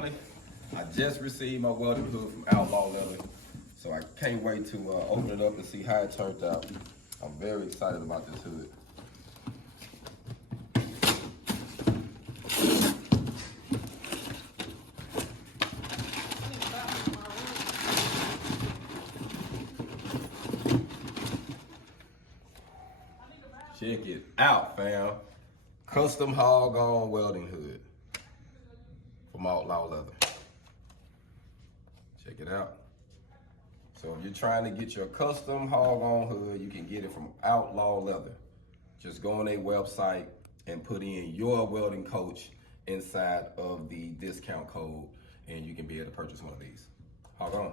family. I just received my welding hood from Outlaw Leather, so I can't wait to open it up and see how it turned out. I'm very excited about this hood. Check it out, fam. Custom hog on welding hood from Outlaw Leather. Check it out. So if you're trying to get your custom hog on hood, you can get it from Outlaw Leather. Just go on their website and put in your welding coach inside of the discount code, and you can be able to purchase one of these. Hog on.